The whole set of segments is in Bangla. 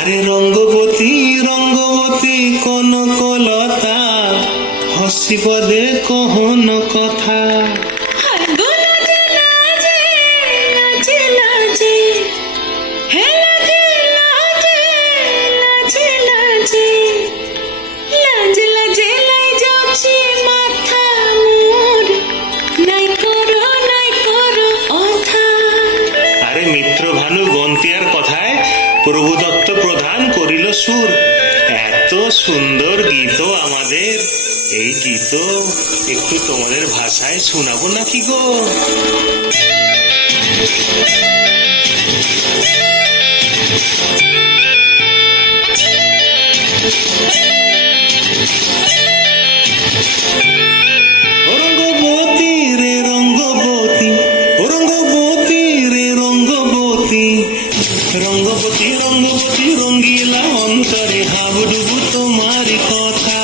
আরে রঙ্গবতী রঙ্গবতী কনকলতা হসিব দে কহন কথা। আরে মিত্র ভানু গন্তিয়ার কথায় প্রভুদত্ত প্রধান করিল সুর। এত সুন্দর গীত আমাদের, এই গীত একটু তোমাদের ভাষায় শোনাবো নাকি গো? রঙ্গবতী রে রঙ্গবতী, রঙ্গবতী রে রঙ্গবতী, রঙ্গবতী রঙ্গবতী রঙ্গিলা অন্তরে হাবুডুবু তোমার কথা।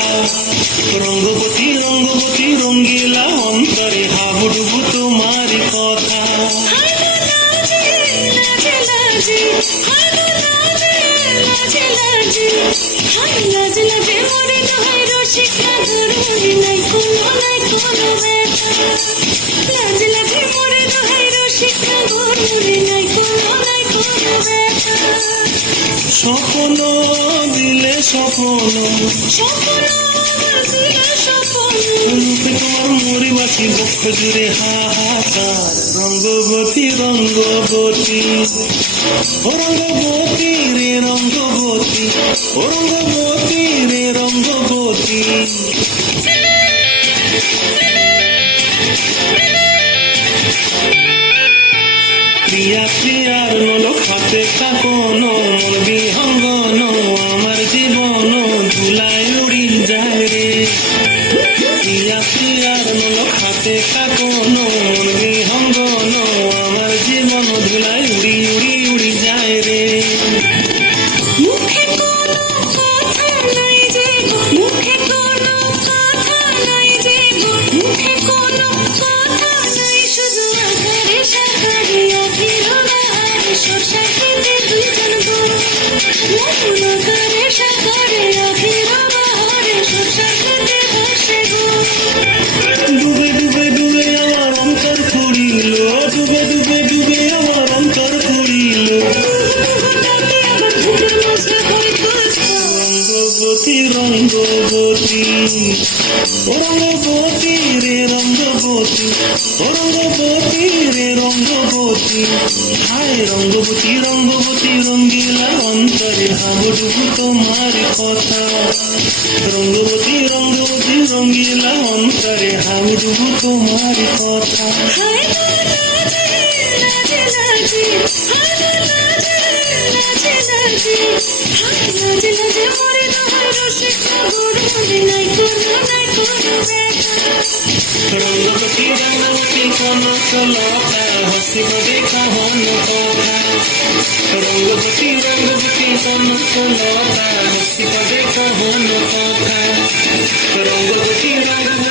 রঙ্গবতী রঙ্গবতী রঙ্গিলা অন্তরে হাবুডুবু তোমার কথা। স্বপ্ন দিলে স্বপ্ন, রূপে তোমার মরিবাসী বক্ষ জুড়ে হাহাকার। রঙ্গবতী রঙ্গবতী, ও রঙ্গবতী রে রঙ্গবতী, ও রঙ্গবতী রে রঙ্গবতী। প্রিয়া প্রিয়ার নলক হাতে কাকন, মন বিহঙ্গন আমার জীবন ধুলায় উড়ি যায় রে। প্রিয়া প্রিয়ার নলক হাতে কাকন, মন বিহঙ্গন আমার জীবন ধুলায় উড়ি উড়ি উড়ি যায় রে। ডুবে ডুবে ডুবে আমার অন্তর পুরিল, ডুবে ডুবে ডুবে আমার অন্তর পুরিল। রঙ্গবতী রঙ্গবতী, ও রঙ্গবতী রে রঙ্গবতী, ও রঙ্গবতী রে রঙ্গবতী। হায় রঙ্গবতী রঙ্গবতী রঙ্গিলা অন্তরে হাবুডুবু তোমার কথা। রঙ্গবতী রঙ্গবতী রঙ্গিলা অন্তরে হাবুডুবু তোমার কথা। রঙ্গবতী রঙ্গবতী কনকলতা হসিব দে কহন কথা। রঙ্গবতী রঙ্গবতী কনকলতা হসিব দে কহন কথা। রঙ্গবতী রঙ্গবতী